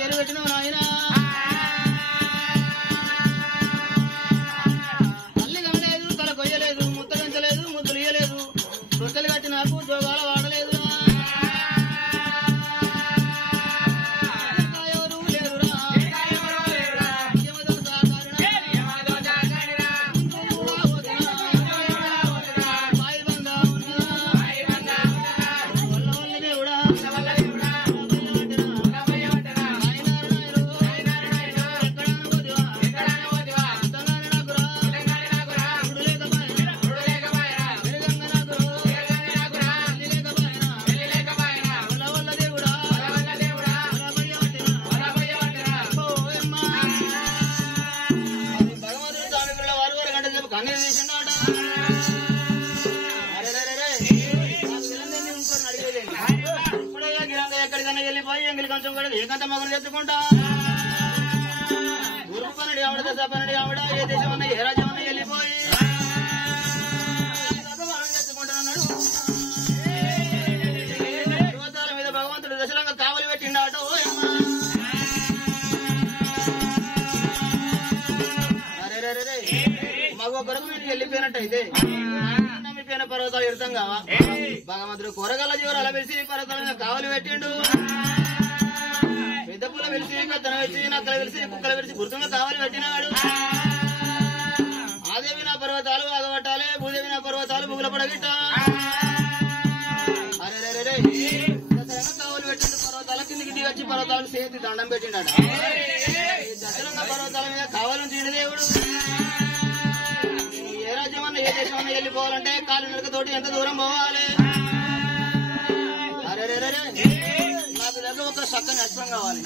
పేరు పెట్టిన నాయన తల్లి కనలేదు తల కొయ్యలేదు ముద్ద పెంచలేదు ముద్దులు ఇయ్యలేదు రొట్టెలు కట్టి నాకు జోగాల వాడలేదు కొంచెం కూడా ఏకంత మగను తెచ్చుకుంటా గురువు పనుడి ఆవిడ దశ పనుడి ఆవిడ ఏ దేశం అన్నా ఏ రాజ్యం అన్నా వెళ్ళిపోయి తెచ్చుకుంటానన్నాడు పర్వతాల మీద భగవంతుడు దశలంగా కావలి పెట్టిండాడు అరే మగ కొరకు మీరు వెళ్ళిపోయినట్టయితే నమ్మిపోయిన పర్వతాలు ఎడతాం కావా భగవంతుడు కూరగాయల జీవరాల వెలిసి పర్వతాల మీద కావలి పెట్టిండు పెద్ద పుల్ల వెలిసి కత్తన వెలిసి నక్కల వెలిసి కుక్కల వెలిసి గుర్తుంగా కావాలి పెట్టినాడు ఆదేవి నా పర్వతాలు ఆగబట్టాలి భూదేవి నా పర్వతాలు ముగ్గుల పడగిట్ట అరే కావాలి పెట్టిండు పర్వతాల కిందికి దిగొచ్చి పర్వతాలు చేతి దండం పెట్టిండట దశలంగా పర్వతాల మీద కావాలని తీడు దేవుడు ఏ రాజ్యం అన్నా ఏ దేశం అన్నా వెళ్ళిపోవాలంటే కాలి నడకతోటి ఎంత దూరం పోవాలి అరే నాకు దగ్గర ఒక చక్కని అస్త్రం కావాలి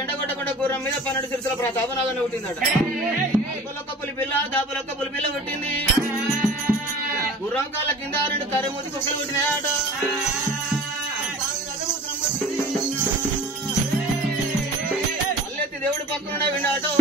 ఎండగొట్టకుండా గుర్రం మీద 12 సిరుసుల ప్రతాపనాథం పుట్టిందట అల్పలొక్క పులిపిల్ల దాపులొక్క పులిపిల్ల పుట్టింది గుర్రం కాళ్ళ కింద 2 కర్రమూతి కుక్కలు పుట్టినాయట అల్లెత్తి దేవుడు పక్కన విన్నాడు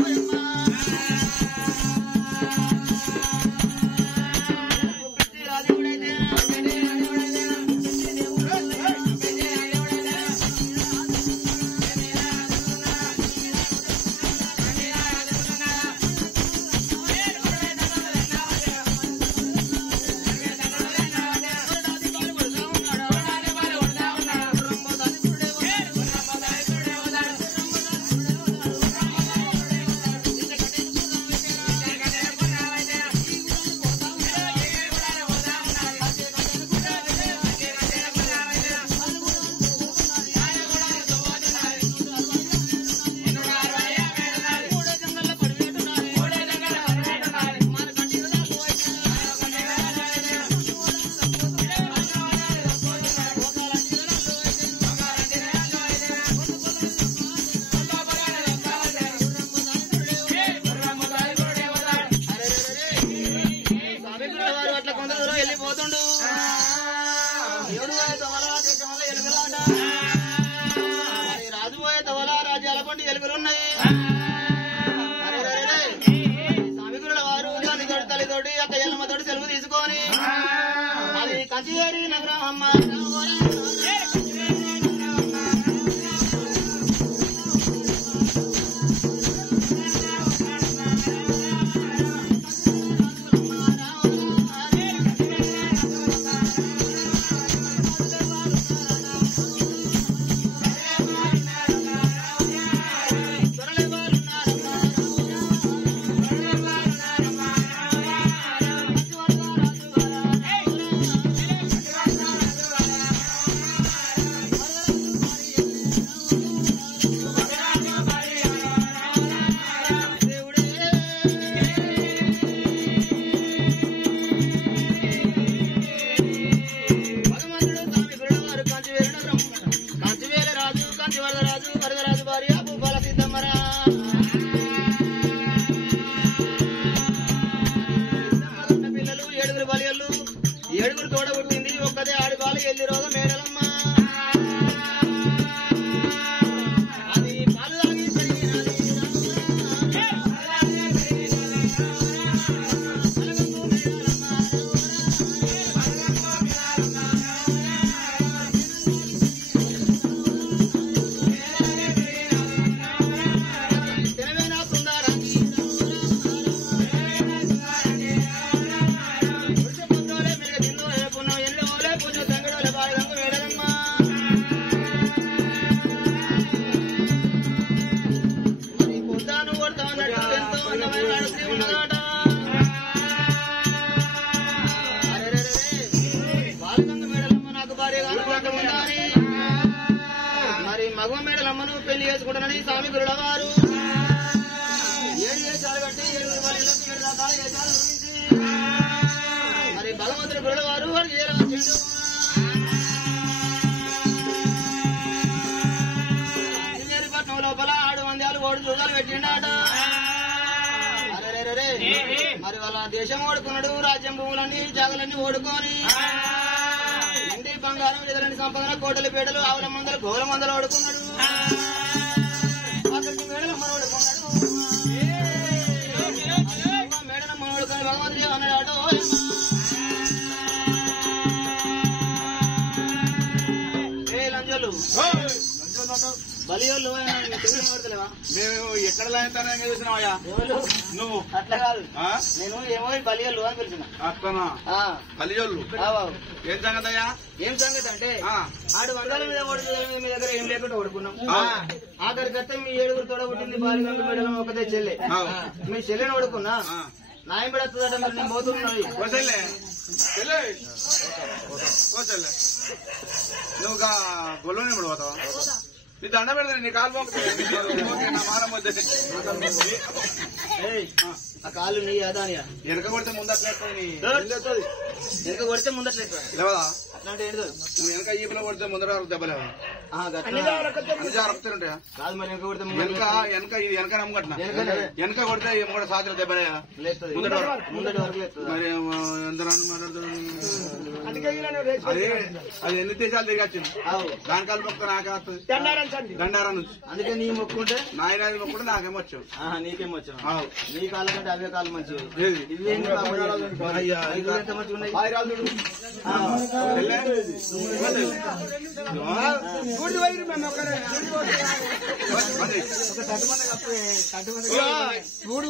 రాజుపోయే తవలా రాజ్యాల పండి ఎలుకలున్నాయి స్వామిగురుల వారు తల్లితోటి అక్క ఎల్లమ్మతోటి సెలవు తీసుకొని అది కంచియేరి నగరం అమ్మ నుంచి వరదరాజు భార్య భూపాల సీతమ్మరా పిల్లలు 7 బలియళ్ళు 7 తోడ పుట్టింది ఒక్కదే ఆడి బాలు ఎల్లి రోగం మేడలమ్మ మరి మగ మేడలమ్మను పెళ్లి చేసుకుంటానని స్వామి గురుల వారు 7 దేశాలు కట్టి 7 రకాల దేశాలు మరి భగవంతుడు గురుల వారు పట్నం లోపల 6 మంది ఓడి చూడాలు పెట్టిండాట అరే మరి వాళ్ళ దేశం ఓడుకున్నాడు రాజ్యం భూములన్నీ జాగలన్నీ ఓడుకొని ఇంటి బంగారం ఎదురని సంపదన కోటలు పేటలు ఆవుల మందలు గోల మందలు ఓడుకున్నాడు అక్కడికి మేడలమ్మ ఓడుకున్నాడు మేడలమ్మ ఓడుకొని భగవంతుడు అన్నాడు లంజలు బలియోళ్ళు మేము ఎక్కడ లాంతానే చూసినావయ్యా నువ్వు అట్లా కాదు నేను ఏమో బలియోళ్ళు అని పిలిచిన అట్లనా బలియోళ్ళు ఏం సంగతి అయ్యా ఏం సంగతి అంటే 6 వందల మీద ఓడుతుంది మీ దగ్గర ఏం లేకుండా ఓడుకున్నాం ఆఖరికత్తే మీ 7 తోడ పుట్టింది బాలిగంట మేడలం ఒకటే చెల్లె మీ చెల్లెని ఓడుకున్నా నాయం పెడతాదట మరి నేను పోతున్నాయి నువ్వు గొల్లోనే పోతావా నీ దండ పెడతాను నీ కాలు నా మారం వద్ద ఆ కాళ్ళు నీ అదానియా వెనక కొడితే ముందట్లేదు వెనక కొడితే ముందట్లేదు లేవదా అట్లాంటి ఏంటో నువ్వు వెనక ఈపులో కొడితే ముందర దెబ్బలేవా అన్ని జాగ్రత్తలుంటాయా కాదు మరి వెనక కొడితే వెనక ఇది వెనక నమ్మకట్నా వెనక కొడితే కూడా సాధ్యం దెబ్బలేదా ముందటి వరకు లేదు మరి అందరూ మాట్లాడుతున్నారు అది ఎన్ని దేశాలు తిరిగొచ్చింది దాని కాలు మొక్క నాకే వస్తుంది దండారా నుంచి అందుకే నీ మొక్కుంటే నాయన మొక్కుంటే నాకేమొచ్చావు నీకేమొచ్చావు నీ కాళ్ళ కంటే అవే కాళ్ళు మంచివి ఇవి ఎంత మంచిగా ఉన్నాయి చూడు